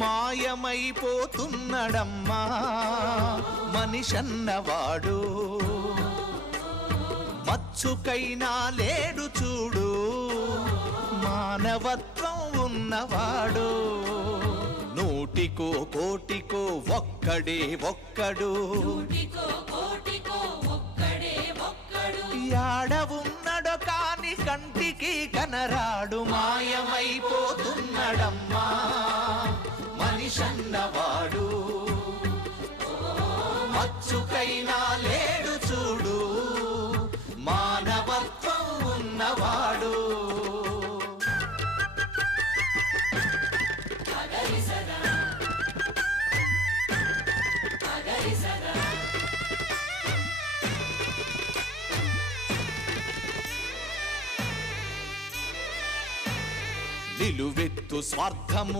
మాయమైపోతున్నడమ్మా మనిషన్నవాడు, మచ్చుకైనా లేడు చూడు మానవత్వం ఉన్నవాడు. నూటికో కోటికో ఒక్కడే ఒక్కడు, యాడ ఉన్నడో కాని కంటికి కనరాడు. మాయమైపోతున్నడమ్మా మనిషన్నవాడు, మచ్చుకైనా లేడు చూడు మానవత్వం ఉన్నవాడు. నిలువెత్తు స్వార్థము